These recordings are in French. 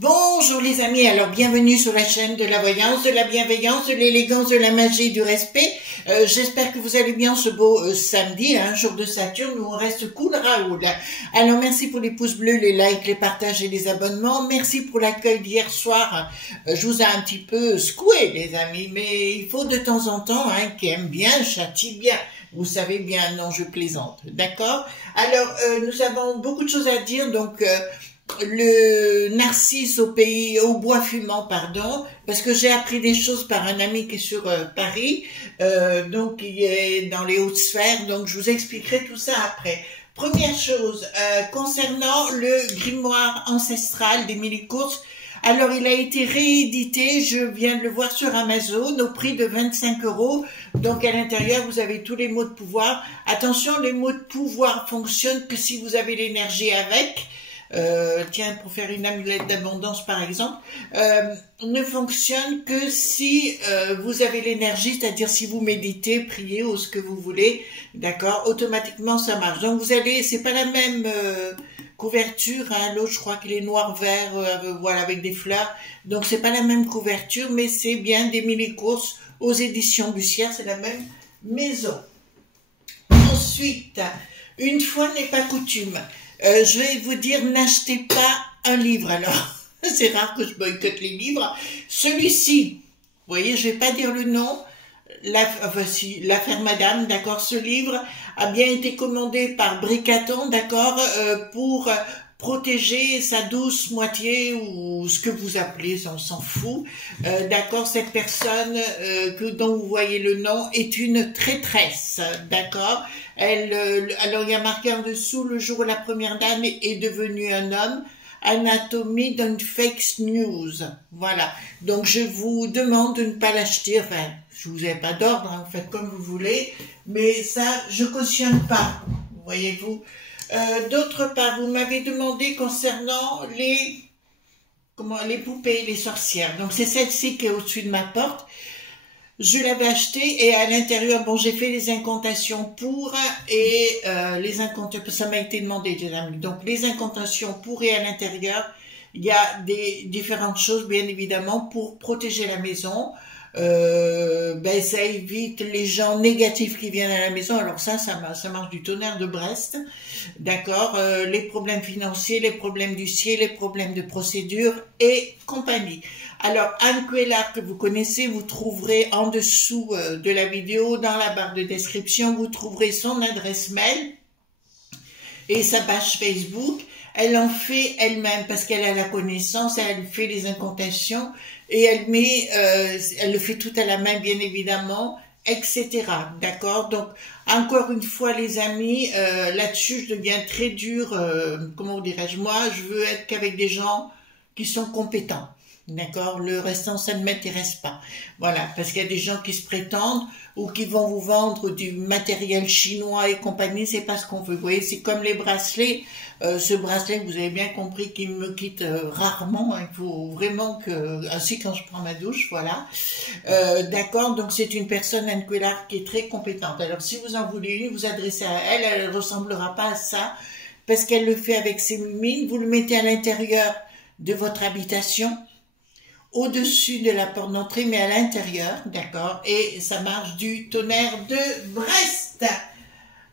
Bonjour les amis, alors bienvenue sur la chaîne de la voyance, de la bienveillance, de l'élégance, de la magie et du respect. J'espère que vous allez bien ce beau samedi, jour de Saturne, où on reste cool Raoul. Alors merci pour les pouces bleus, les likes, les partages et les abonnements. Merci pour l'accueil d'hier soir. Je vous ai un petit peu secoué les amis, mais il faut de temps en temps, qui aime bien, châtie bien. Vous savez bien, non je plaisante, d'accord? Alors nous avons beaucoup de choses à dire, donc... le narcisse au bois fumant, pardon, parce que j'ai appris des choses par un ami qui est sur Paris, donc il est dans les hautes sphères, donc je vous expliquerai tout ça après. Première chose, concernant le grimoire ancestral d'Émilie Course, alors il a été réédité, je viens de le voir sur Amazon au prix de 25 €, donc à l'intérieur vous avez tous les mots de pouvoir. Attention, les mots de pouvoir fonctionnent que si vous avez l'énergie avec. Tiens, pour faire une amulette d'abondance par exemple, ne fonctionne que si vous avez l'énergie, c'est-à-dire si vous méditez, priez ou ce que vous voulez, d'accord, automatiquement ça marche. Donc vous allez, c'est pas la même couverture, l'autre je crois qu'il est noir-vert, voilà, avec des fleurs, donc c'est pas la même couverture, mais c'est bien d'Émilie Course aux éditions Bussière, c'est la même maison. Ensuite, une fois n'est pas coutume, je vais vous dire, n'achetez pas un livre alors. C'est rare que je boycotte les livres. Celui-ci, vous voyez, je vais pas dire le nom, l'affaire Madame, d'accord, ce livre a bien été commandé par Bricaton, d'accord, pour protéger sa douce moitié ou ce que vous appelez, on s'en fout, d'accord, cette personne dont vous voyez le nom est une traîtresse, d'accord, alors il y a marqué en dessous, le jour où la première dame est devenue un homme, anatomie d'une fake news, voilà, donc je vous demande de ne pas l'acheter, enfin, je vous ai pas d'ordre, vous faites comme vous voulez, mais ça, je cautionne pas, voyez-vous. D'autre part, vous m'avez demandé concernant les poupées, les sorcières. Donc c'est celle-ci qui est au-dessus de ma porte. Je l'avais achetée et à l'intérieur, bon, j'ai fait les incantations pour et les incantations, ça m'a été demandé des amis. Donc les incantations pour et à l'intérieur, il y a des différentes choses, bien évidemment, pour protéger la maison. Ça évite les gens négatifs qui viennent à la maison, alors ça marche du tonnerre de Brest, d'accord, les problèmes financiers, les problèmes d'huissier, les problèmes de procédure et compagnie. Alors Anne Cuélard que vous connaissez, vous trouverez en dessous de la vidéo, dans la barre de description, vous trouverez son adresse mail et sa page Facebook. Elle en fait elle-même parce qu'elle a la connaissance, elle fait les incantations et elle le fait tout à la main bien évidemment, etc. D'accord? Donc encore une fois les amis, là-dessus je deviens très dure, comment dirais-je, moi je veux être qu'avec des gens qui sont compétents. D'accord, le restant ça ne m'intéresse pas, voilà, parce qu'il y a des gens qui se prétendent ou qui vont vous vendre du matériel chinois et compagnie, c'est pas ce qu'on veut. Vous voyez, c'est comme les bracelets, ce bracelet vous avez bien compris qu'il me quitte rarement, il faut vraiment que, ainsi quand je prends ma douche, voilà, d'accord, donc c'est une personne, Anne Cuélard, qui est très compétente. Alors si vous en voulez une, vous adressez à elle, elle ne ressemblera pas à ça, parce qu'elle le fait avec ses mimines, vous le mettez à l'intérieur de votre habitation, au-dessus de la porte d'entrée, mais à l'intérieur, d'accord, et ça marche du tonnerre de Brest.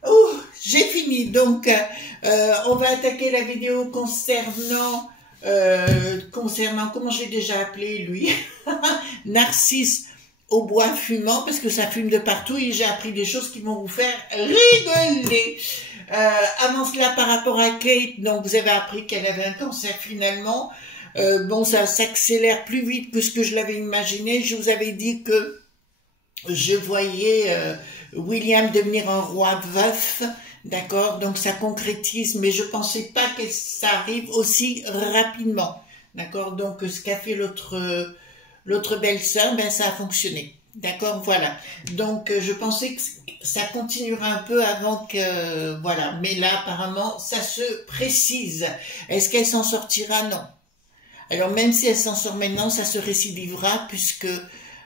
Ouh, j'ai fini, donc on va attaquer la vidéo concernant, comment j'ai déjà appelé lui, Narcisse au bois fumant, parce que ça fume de partout, et j'ai appris des choses qui vont vous faire rigoler. Avant cela, par rapport à Kate, donc vous avez appris qu'elle avait un cancer finalement. Bon, ça s'accélère plus vite que ce que je l'avais imaginé. Je vous avais dit que je voyais William devenir un roi veuf, d'accord, donc ça concrétise, mais je pensais pas que ça arrive aussi rapidement, d'accord, donc ce qu'a fait l'autre belle-sœur, ben ça a fonctionné, d'accord, voilà, donc je pensais que ça continuera un peu avant que, voilà, mais là apparemment ça se précise. Est-ce qu'elle s'en sortira? Non. Alors même si elle s'en sort maintenant, ça se récidivera puisque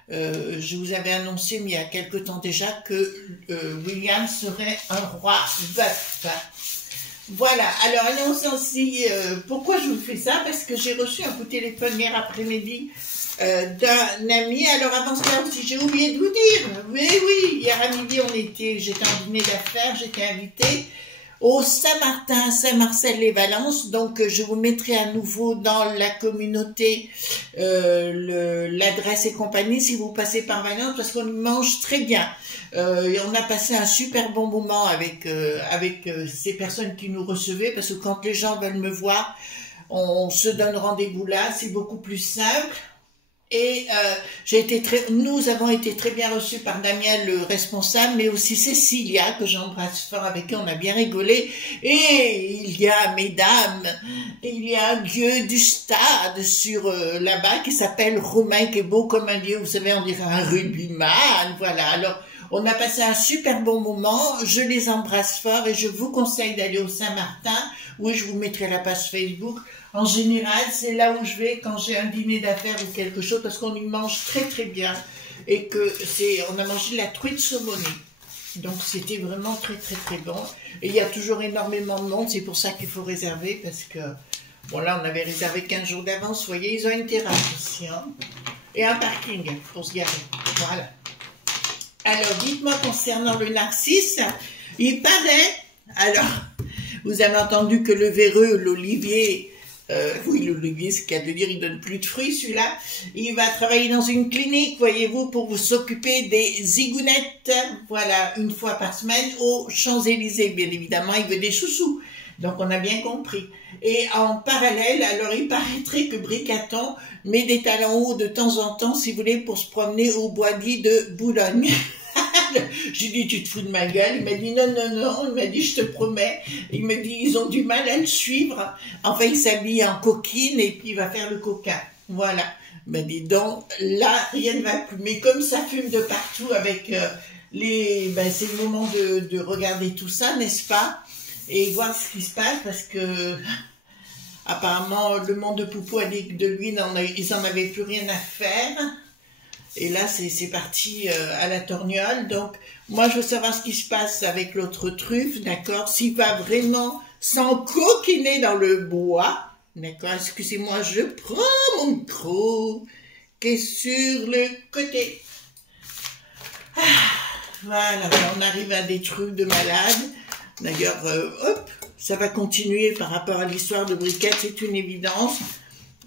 je vous avais annoncé, mais il y a quelque temps déjà, que William serait un roi veuf. Voilà, alors annonce aussi, pourquoi je vous fais ça? Parce que j'ai reçu un coup de téléphone hier après-midi d'un ami. Alors avant cela aussi, j'ai oublié de vous dire, mais oui, hier à midi, j'étais en dîner d'affaires, j'étais invitée au Saint-Martin, Saint-Marcel-les-Valences. Donc je vous mettrai à nouveau dans la communauté l'adresse et compagnie si vous passez par Valence, parce qu'on y mange très bien. Et on a passé un super bon moment avec ces personnes qui nous recevaient, parce que quand les gens veulent me voir, on se donne rendez-vous là, c'est beaucoup plus simple. Et nous avons été très bien reçus par Damien, le responsable, mais aussi Cécilia, que j'embrasse fort, avec qui on a bien rigolé. Et il y a, mesdames, il y a un dieu du stade sur là-bas qui s'appelle Romain, qui est beau comme un dieu, vous savez, on dirait un rugbyman, voilà. Alors, on a passé un super bon moment, je les embrasse fort et je vous conseille d'aller au Saint-Martin. Oui, je vous mettrai la page Facebook. En général, c'est là où je vais quand j'ai un dîner d'affaires ou quelque chose, parce qu'on y mange très très bien et on a mangé de la truite saumonée. Donc c'était vraiment très très très bon. Et il y a toujours énormément de monde, c'est pour ça qu'il faut réserver, parce que, bon là on avait réservé 15 jours d'avance, vous voyez, ils ont une terrasse aussi, hein, et un parking pour se garer. Voilà. Alors dites-moi concernant le narcisse, il paraît, alors vous avez entendu que le véreux, l'olivier, oui, l'olivier, c'est qu'à de dire, il donne plus de fruits, celui-là. Il va travailler dans une clinique, voyez-vous, pour vous s'occuper des zigounettes, voilà, une fois par semaine, aux Champs-Élysées. Bien évidemment, il veut des chouchous. Donc, on a bien compris. Et en parallèle, alors, il paraîtrait que Bricaton met des talons hauts de temps en temps, si vous voulez, pour se promener au bois-dit de Boulogne. J'ai dit, tu te fous de ma gueule? Il m'a dit, non, non, non. Il m'a dit, je te promets. Il m'a dit, ils ont du mal à le suivre. Enfin, il s'habille en coquine et puis il va faire le coquin. Voilà. Il m'a dit, donc, là, rien ne va plus. Mais comme ça fume de partout avec c'est le moment de regarder tout ça, n'est-ce pas? Et voir ce qui se passe, parce que apparemment, le monde de Poupou a dit que de lui, ils n'en avaient plus rien à faire. Et là, c'est parti à la torgnole. Donc, moi, je veux savoir ce qui se passe avec l'autre truffe, d'accord? S'il va vraiment s'encoquiner dans le bois, d'accord? Excusez-moi, je prends mon micro qui est sur le côté. Ah, voilà, on arrive à des trucs de malade. D'ailleurs, hop, ça va continuer par rapport à l'histoire de Briquette, c'est une évidence.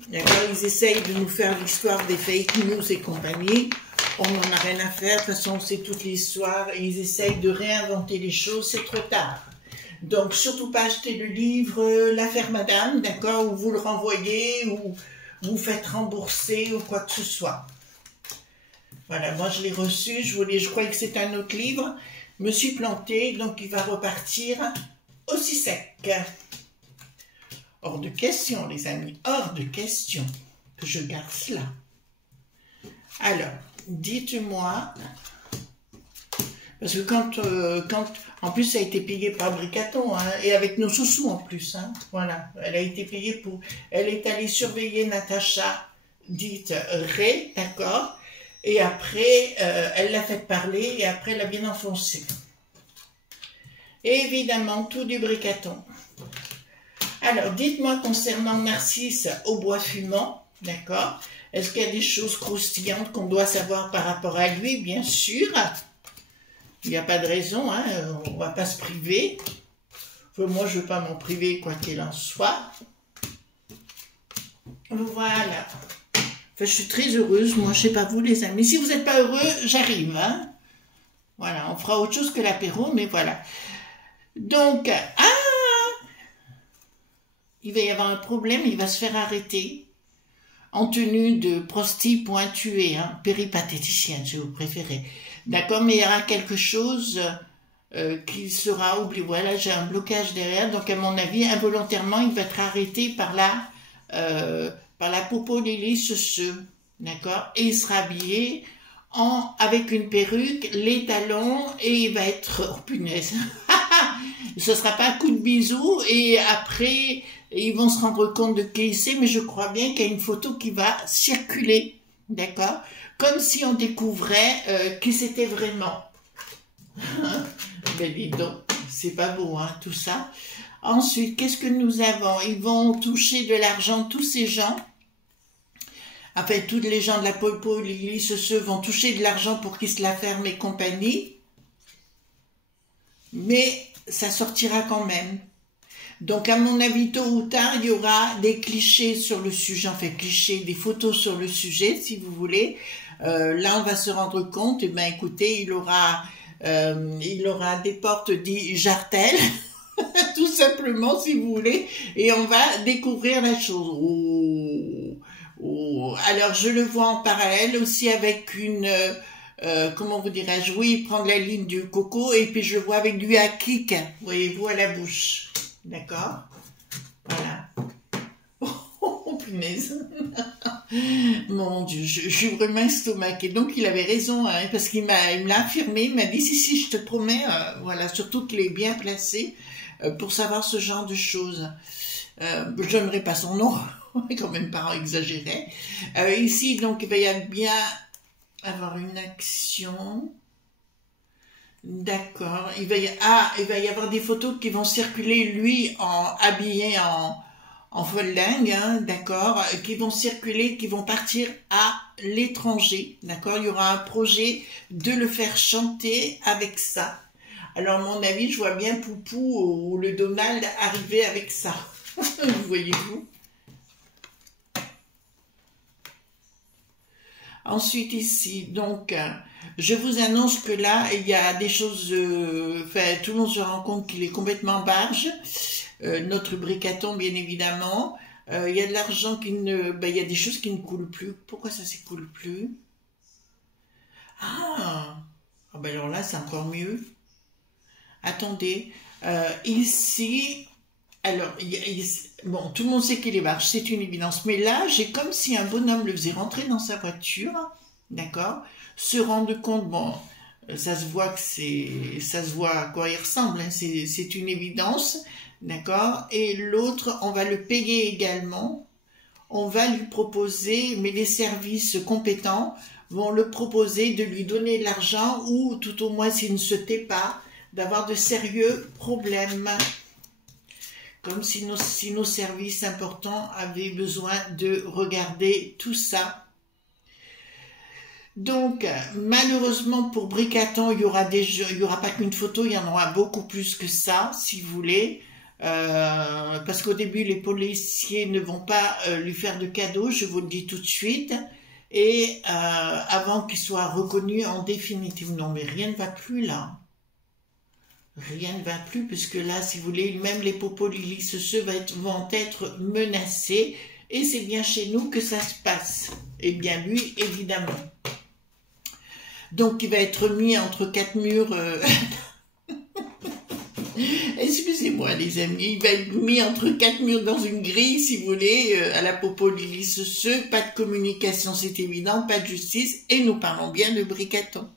D'accord, ils essayent de nous faire l'histoire des fake news et compagnie. On n'en a rien à faire, de toute façon, c'est toute l'histoire. Et ils essayent de réinventer les choses, c'est trop tard. Donc, surtout pas acheter le livre L'affaire Madame, d'accord, ou vous le renvoyez, ou vous faites rembourser, ou quoi que ce soit. Voilà, moi je l'ai reçu, je croyais que c'était un autre livre. Me suis plantée, donc il va repartir aussi sec. Hors de question, les amis, hors de question que je garde cela. Alors, dites-moi, parce que quand en plus ça a été payé par Bricaton, hein, et avec nos sous-sous en plus, hein, voilà, elle a été payée pour, elle est allée surveiller Natacha, dite Ré, d'accord, et après, elle l'a fait parler, et après elle l'a bien enfoncé. Évidemment, tout du Bricaton. Alors, dites-moi concernant Narcisse au bois fumant, d'accord? Est-ce qu'il y a des choses croustillantes qu'on doit savoir par rapport à lui? Bien sûr. Il n'y a pas de raison, hein, on ne va pas se priver. Enfin, moi, je ne veux pas m'en priver, quoi qu'il en soit. Voilà. Enfin, je suis très heureuse, moi, je ne sais pas vous, les amis. Si vous n'êtes pas heureux, j'arrive, hein. Voilà, on fera autre chose que l'apéro, mais voilà. Donc, il va y avoir un problème, il va se faire arrêter en tenue de prosti pointué, hein, péripatéticienne, si vous préférez. D'accord, mais il y aura quelque chose qui sera oublié. Voilà, j'ai un blocage derrière, donc à mon avis, involontairement, il va être arrêté par la popo Lily ce, d'accord, et il sera habillé avec une perruque, les talons, et il va être, oh punaise, ce sera pas un coup de bisou, et après, ils vont se rendre compte de qui c'est, mais je crois bien qu'il y a une photo qui va circuler, d'accord, comme si on découvrait qui c'était vraiment. Ben dis donc, c'est pas beau, hein, tout ça. Ensuite, qu'est-ce que nous avons? Ils vont toucher de l'argent, tous ces gens. Enfin, toutes les gens de la Popo, l'église, ceux vont toucher de l'argent pour qu'ils se la ferment et compagnie. Mais ça sortira quand même. Donc, à mon avis, tôt ou tard, il y aura des clichés sur le sujet, enfin, clichés, des photos sur le sujet, si vous voulez. Là, on va se rendre compte, eh ben, écoutez, il aura des portes dit jartelles, tout simplement, si vous voulez, et on va découvrir la chose. Oh, oh. Alors, je le vois en parallèle aussi avec une, comment vous dirais-je, oui, prendre la ligne du coco, et puis je le vois avec du hakik, voyez-vous, à la bouche. D'accord? Voilà. Oh, punaise. Mon Dieu, je suis vraiment estomaquée. Donc, il avait raison, hein, parce qu'il me l'a affirmé. Il m'a dit, si, je te promets, voilà, surtout qu'il est bien placé pour savoir ce genre de choses. Je n'aimerais pas son nom, quand même pas exagéré. Ici, donc, il va y avoir bien avoir une action. D'accord. Il va y avoir des photos qui vont circuler, lui, habillé en folding, hein, d'accord, qui vont circuler, qui vont partir à l'étranger, d'accord. Il y aura un projet de le faire chanter avec ça. Alors, à mon avis, je vois bien Poupou ou le Donald arriver avec ça. Voyez-vous. Ensuite ici, donc, je vous annonce que là, il y a des choses, enfin, tout le monde se rend compte qu'il est complètement barge. Notre bricaton, bien évidemment. Il y a de l'argent qui ne, ben, il y a des choses qui ne coulent plus. Pourquoi ça ne s'écoule plus? Ah, ah ben alors là, c'est encore mieux. Attendez, ici, alors, bon, tout le monde sait qu'il est barge, c'est une évidence. Mais là, j'ai comme si un bonhomme le faisait rentrer dans sa voiture, d'accord, se rendre compte, bon, ça se voit ça se voit à quoi il ressemble, hein, c'est une évidence, d'accord. Et l'autre, on va le payer également. On va lui proposer, mais les services compétents vont le proposer de lui donner de l'argent ou tout au moins s'il ne se tait pas, d'avoir de sérieux problèmes. Comme si nos services importants avaient besoin de regarder tout ça. Donc, malheureusement pour Bricaton, il y aura pas qu'une photo, il y en aura beaucoup plus que ça, si vous voulez. Parce qu'au début, les policiers ne vont pas lui faire de cadeaux, je vous le dis tout de suite. Et avant qu'il soit reconnu en définitive. Non, mais rien ne va plus là. Rien ne va plus, puisque là, si vous voulez, même les popos Lily vont être menacés, et c'est bien chez nous que ça se passe. Et bien lui, évidemment. Donc, il va être mis entre quatre murs. Excusez-moi, les amis, il va être mis entre quatre murs dans une grille, si vous voulez, à la popo Lily pas de communication, c'est évident, pas de justice, et nous parlons bien de Bricaton.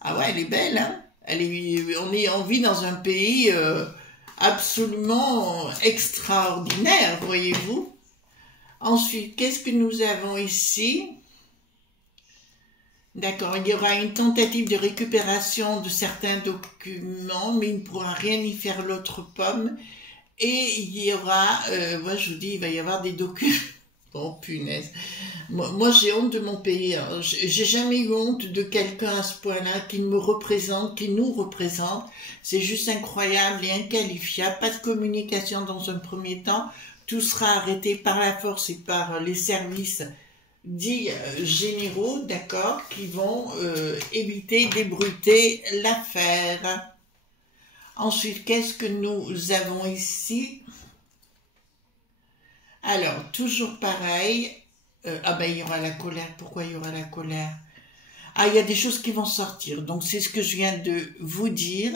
Ah ouais, elle est belle, hein? On vit dans un pays absolument extraordinaire, voyez-vous. Ensuite, qu'est-ce que nous avons ici? D'accord, il y aura une tentative de récupération de certains documents, mais il ne pourra rien y faire l'autre pomme. Et il y aura, moi je vous dis, il va y avoir des documents. Oh punaise. Moi j'ai honte de mon pays. J'ai jamais eu honte de quelqu'un à ce point-là qui me représente, qui nous représente. C'est juste incroyable et inqualifiable. Pas de communication dans un premier temps. Tout sera arrêté par la force et par les services dits généraux, d'accord, qui vont éviter d'ébruiter l'affaire. Ensuite, qu'est-ce que nous avons ici? Alors, toujours pareil. Ah ben, il y aura la colère. Pourquoi il y aura la colère? Ah, il y a des choses qui vont sortir. Donc, c'est ce que je viens de vous dire.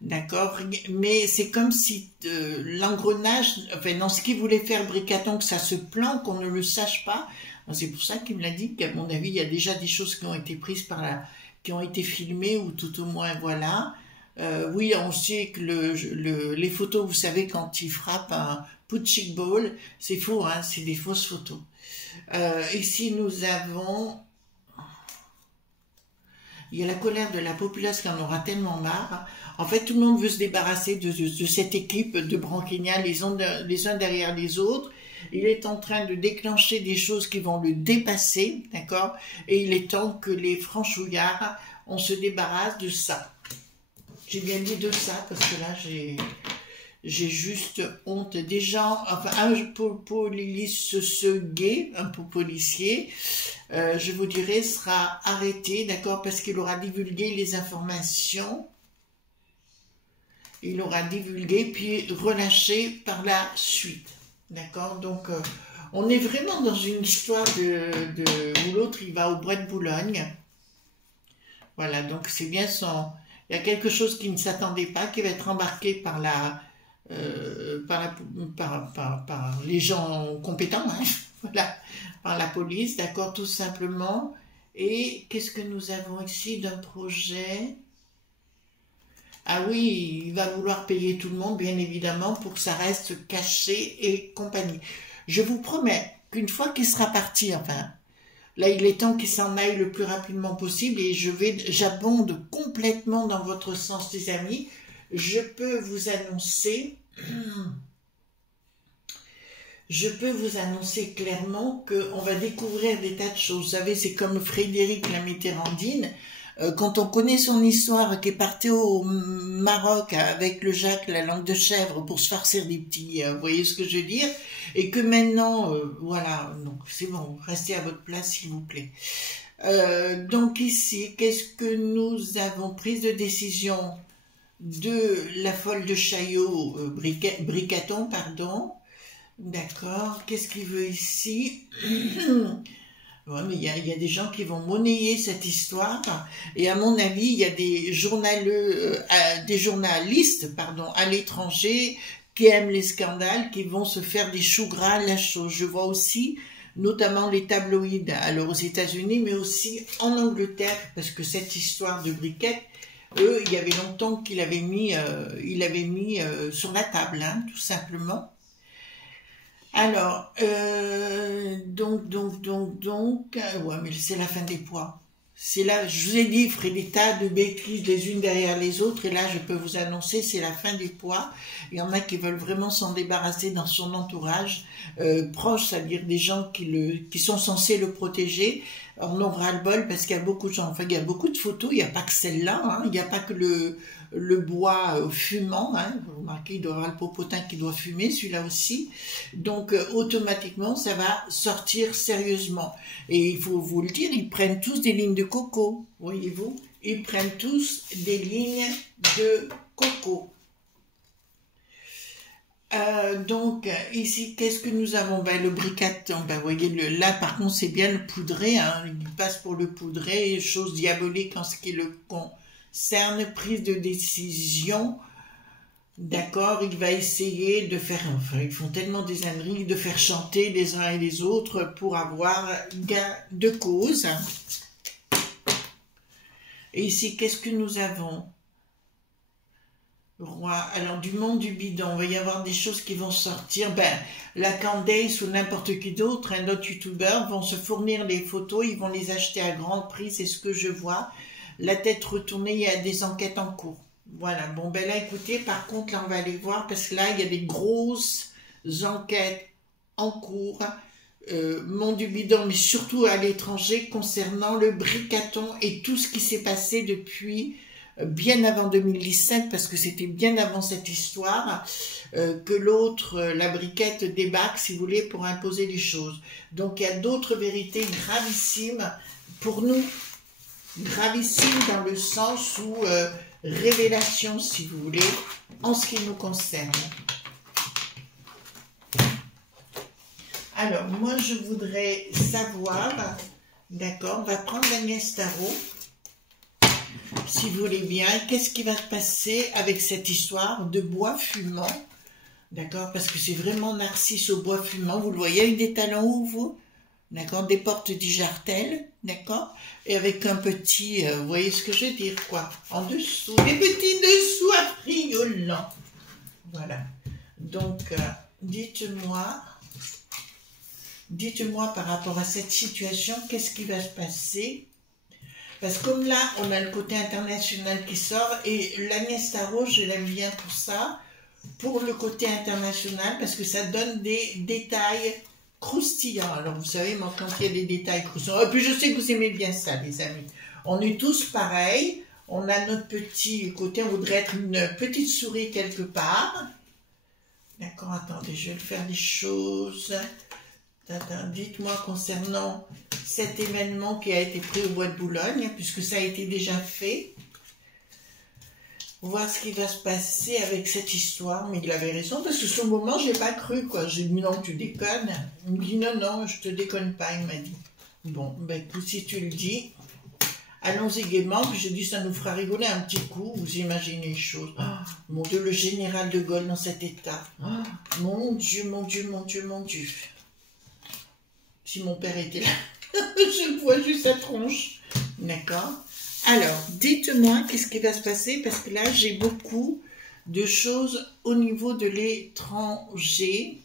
D'accord? Mais c'est comme si l'engrenage, enfin, dans ce qu'il voulait faire Bricaton, que ça se plante, qu'on ne le sache pas. C'est pour ça qu'il me l'a dit qu'à mon avis, il y a déjà des choses qui ont été prises par qui ont été filmées, ou tout au moins, voilà. Oui, on sait que les photos, vous savez, quand ils frappent un punching ball, c'est faux, hein, c'est des fausses photos. Ici, nous avons... Il y a la colère de la population qui en aura tellement marre. En fait, tout le monde veut se débarrasser de cette équipe de branquignats les uns derrière les autres. Il est en train de déclencher des choses qui vont le dépasser, d'accord? Et il est temps que les franchouillards, on se débarrasse de ça. J'ai bien dit de ça, parce que là, j'ai juste honte des gens, enfin, un police gay, un policier, je vous dirais, sera arrêté, d'accord, parce qu'il aura divulgué les informations, il aura divulgué, puis relâché par la suite, d'accord, donc on est vraiment dans une histoire où l'autre, il va au bois de Boulogne, voilà, donc c'est bien son... Il y a quelque chose qui ne s'attendait pas, qui va être embarqué par par les gens compétents, hein, voilà, par la police, d'accord, tout simplement. Et qu'est-ce que nous avons ici d'un projet? Ah oui, il va vouloir payer tout le monde, bien évidemment, pour que ça reste caché et compagnie. Je vous promets qu'une fois qu'il sera parti, enfin, là, il est temps qu'il s'en aille le plus rapidement possible, et j'abonde complètement dans votre sens, les amis. Je peux vous annoncer clairement qu'on va découvrir des tas de choses. Vous savez, c'est comme Frédéric la Mitterrandine. Quand on connaît son histoire, qui est parti au Maroc avec le Jacques, la langue de chèvre, pour se farcir des petits, vous voyez ce que je veux dire, et que maintenant, voilà, donc c'est bon, restez à votre place s'il vous plaît. Donc ici, qu'est-ce que nous avons pris de décision de la folle de Chaillot, Bricaton, pardon, d'accord, qu'est-ce qu'il veut ici? Ouais, mais il y a des gens qui vont monnayer cette histoire, et à mon avis, il y a des journalistes, pardon, à l'étranger qui aiment les scandales, qui vont se faire des choux gras la chose. Je vois aussi, notamment les tabloïds, alors aux États-Unis, mais aussi en Angleterre, parce que cette histoire de Briquette, eux, il y avait longtemps qu'il avait mis, sur la table, hein, tout simplement. Alors, ouais, mais c'est la fin des poids. C'est là, je vous ai dit, il ferait des tas de bêtises les unes derrière les autres, et là, je peux vous annoncer, c'est la fin des poids. Il y en a qui veulent vraiment s'en débarrasser dans son entourage proche, c'est-à-dire des gens qui sont censés le protéger. On aura le bol parce qu'il y a beaucoup de gens, enfin, il y a beaucoup de photos, il n'y a pas que celle-là, hein, il n'y a pas que le bois fumant, hein, vous remarquez, il doit y avoir le popotin qui doit fumer, celui-là aussi, donc automatiquement ça va sortir sérieusement, et il faut vous le dire, ils prennent tous des lignes de coco, voyez-vous, ils prennent tous des lignes de coco. Donc ici, qu'est-ce que nous avons? Ben, le Bricaton, ben, vous voyez, là par contre c'est bien le poudré, hein, il passe pour le poudré, chose diabolique en ce qui le concerne, prise de décision, d'accord, il va essayer de faire, enfin ils font tellement des âneries, de faire chanter les uns et les autres pour avoir gain de cause. Et ici, qu'est-ce que nous avons? Roi, alors du monde du bidon, il va y avoir des choses qui vont sortir, ben, la Candace ou n'importe qui d'autre, un autre youtubeur vont se fournir les photos, ils vont les acheter à grand prix, c'est ce que je vois, la tête retournée, il y a des enquêtes en cours, voilà, bon ben là écoutez, par contre là on va aller voir, parce que là il y a des grosses enquêtes en cours, monde du bidon, mais surtout à l'étranger, concernant le Bricaton et tout ce qui s'est passé depuis bien avant 2017, parce que c'était bien avant cette histoire, que l'autre, la Briquette, débarque, si vous voulez, pour imposer les choses. Donc il y a d'autres vérités gravissimes pour nous, gravissimes dans le sens où révélation, si vous voulez, en ce qui nous concerne. Alors, moi, je voudrais savoir, d'accord, on va prendre Agnès Tarot. si vous voulez bien, qu'est-ce qui va se passer avec cette histoire de bois fumant? D'accord, parce que c'est vraiment Narcisse au bois fumant. Vous le voyez avec des talons hauts, vous? D'accord, des portes d'Ijartel, d'accord? Et avec un petit, vous voyez ce que je veux dire, quoi? En dessous, des petits dessous affriolants. Voilà. Donc, dites-moi par rapport à cette situation, qu'est-ce qui va se passer? Parce que comme là, on a le côté international qui sort, et l'Agnès Tarot, je l'aime bien pour ça, pour le côté international, parce que ça donne des détails croustillants. Alors, vous savez, moi, quand il y a des détails croustillants, et puis je sais que vous aimez bien ça, les amis. On est tous pareils, on a notre petit côté, on voudrait être une petite souris quelque part. D'accord, attendez, je vais faire les choses. Dites-moi concernant cet événement qui a été pris au bois de Boulogne, puisque ça a été déjà fait. Voir ce qui va se passer avec cette histoire. Mais il avait raison, parce que sur le moment, je n'ai pas cru, quoi. J'ai dit, non, tu déconnes. Il me dit, non, non, je te déconne pas, il m'a dit. Bon, ben écoute, si tu le dis, allons-y gaiement. Puis j'ai dit, ça nous fera rigoler un petit coup, vous imaginez les choses. Oh, mon Dieu, le général de Gaulle dans cet état. Oh, mon Dieu, mon Dieu, mon Dieu, mon Dieu. Si mon père était là, je vois juste sa tronche. D'accord? Alors, dites-moi qu'est-ce qui va se passer, parce que là, j'ai beaucoup de choses au niveau de l'étranger.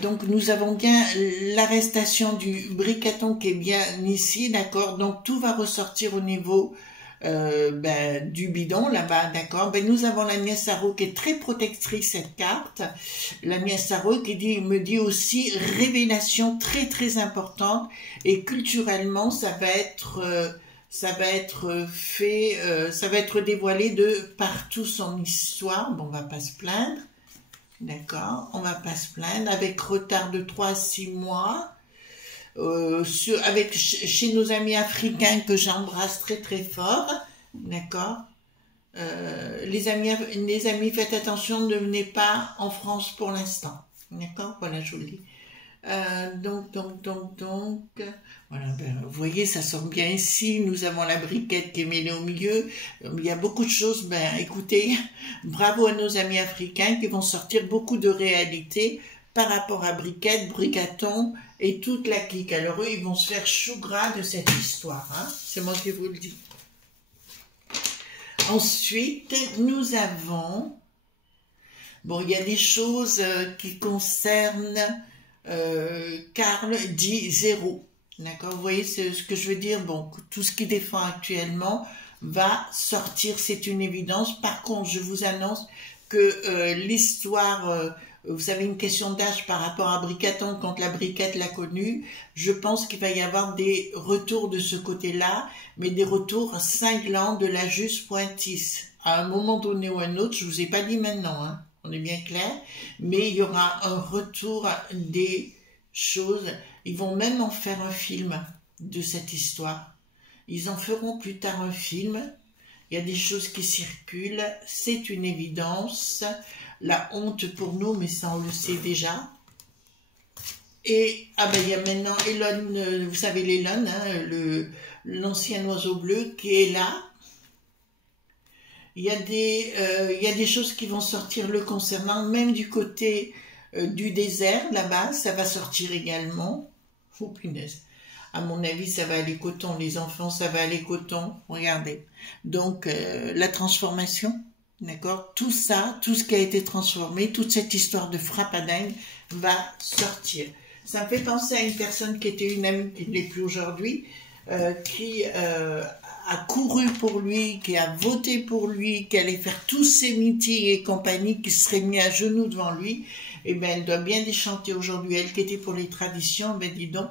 Donc, nous avons bien l'arrestation du Bricaton qui est bien ici, d'accord? Donc, tout va ressortir au niveau du bidon, là-bas, d'accord? Nous avons l'Agnès Tarot qui est très protectrice, cette carte. L'Agnès Tarot qui me dit aussi révélation très, très importante. Et culturellement, ça va être dévoilé de partout son histoire. Bon, on va pas se plaindre. D'accord, on va pas se plaindre, avec retard de 3 à 6 mois, chez nos amis africains que j'embrasse très très fort, d'accord. Les amis, faites attention, ne venez pas en France pour l'instant, d'accord, voilà, je vous le dis. Donc, voilà, vous voyez, ça sort bien ici, nous avons la briquette qui est mêlée au milieu, il y a beaucoup de choses, écoutez, bravo à nos amis africains qui vont sortir beaucoup de réalité par rapport à briquette, bricaton et toute la clique. Alors eux, ils vont se faire chou gras de cette histoire, hein, c'est moi qui vous le dis. Ensuite, nous avons, bon, il y a des choses qui concernent Karl dit 0. D'accord, vous voyez ce que je veux dire? Bon, tout ce qui défend actuellement va sortir, c'est une évidence. Par contre, je vous annonce que l'histoire, vous avez une question d'âge par rapport à Bricaton, quand la briquette l'a connue, je pense qu'il va y avoir des retours de ce côté-là, mais des retours cinglants de la juste Pointis. À un moment donné ou un autre, je vous ai pas dit maintenant, hein. On est bien clair, mais il y aura un retour des choses. Ils vont même en faire un film de cette histoire. Ils en feront plus tard un film. Il y a des choses qui circulent, c'est une évidence. La honte pour nous, mais ça on le sait déjà. Et il y a maintenant Elon, vous savez l'Elon, hein, l'ancien oiseau bleu qui est là. Il y a des choses qui vont sortir le concernant, même du côté du désert, là-bas, ça va sortir également. Oh punaise. À mon avis, ça va aller coton, les enfants, ça va aller coton. Regardez. Donc, la transformation, d'accord? Tout ça, tout ce qui a été transformé, toute cette histoire de frappadingue va sortir. Ça me fait penser à une personne qui était une amie, qui ne l'est plus aujourd'hui, qui a couru pour lui, qui a voté pour lui, qui allait faire tous ses meetings et compagnie, qui serait mis à genoux devant lui, et elle doit bien déchanter aujourd'hui. Elle qui était pour les traditions, dis donc,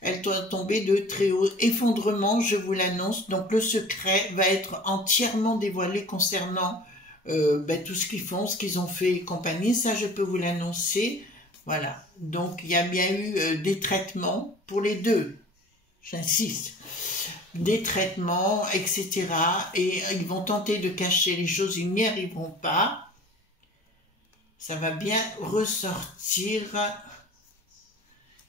elle doit tomber de très haut effondrement, je vous l'annonce. Donc le secret va être entièrement dévoilé concernant tout ce qu'ils font, ce qu'ils ont fait et compagnie, ça je peux vous l'annoncer. Voilà, donc il y a bien eu des traitements pour les deux, j'insiste. Des traitements, etc. Et ils vont tenter de cacher les choses, ils n'y arriveront pas. Ça va bien ressortir.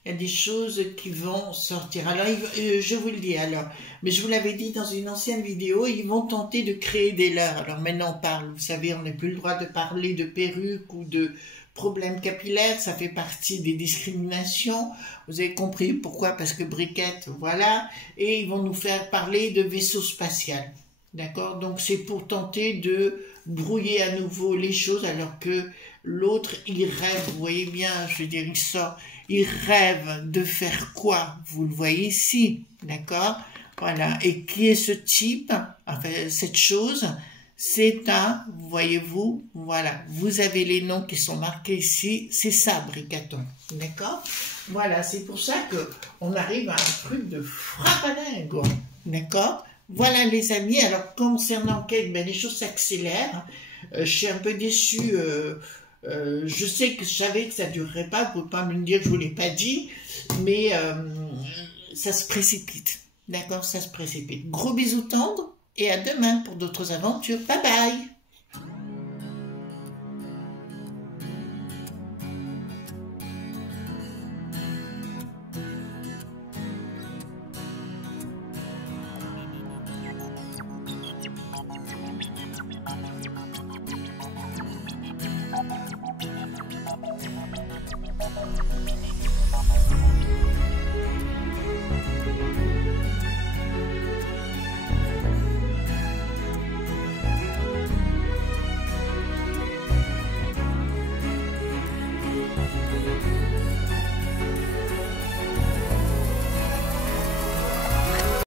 il y a des choses qui vont sortir. Alors, je vous le dis alors, mais je vous l'avais dit dans une ancienne vidéo, ils vont tenter de créer des leurs. Alors maintenant on parle, vous savez, on n'a plus le droit de parler de perruques ou de problèmes capillaires, ça fait partie des discriminations. Vous avez compris pourquoi? Parce que Briquette, voilà, et ils vont nous faire parler de vaisseau spatial. D'accord? Donc c'est pour tenter de brouiller à nouveau les choses alors que l'autre, il rêve, vous voyez bien, je veux dire, il sort, il rêve de faire quoi? Vous le voyez ici, d'accord? Voilà. Et qui est ce type? Enfin, cette chose, c'est un, voyez-vous, voilà, vous avez les noms qui sont marqués ici, c'est ça, Bricaton, d'accord? Voilà, c'est pour ça que on arrive à un truc de frappadingue, d'accord? Voilà les amis, alors concernant Kate, ben, les choses s'accélèrent, je suis un peu déçue, je sais que je savais que ça ne durerait pas, vous ne pouvez pas me le dire, je ne vous l'ai pas dit, mais ça se précipite, d'accord, ça se précipite. Gros bisous tendres et à demain pour d'autres aventures, bye bye.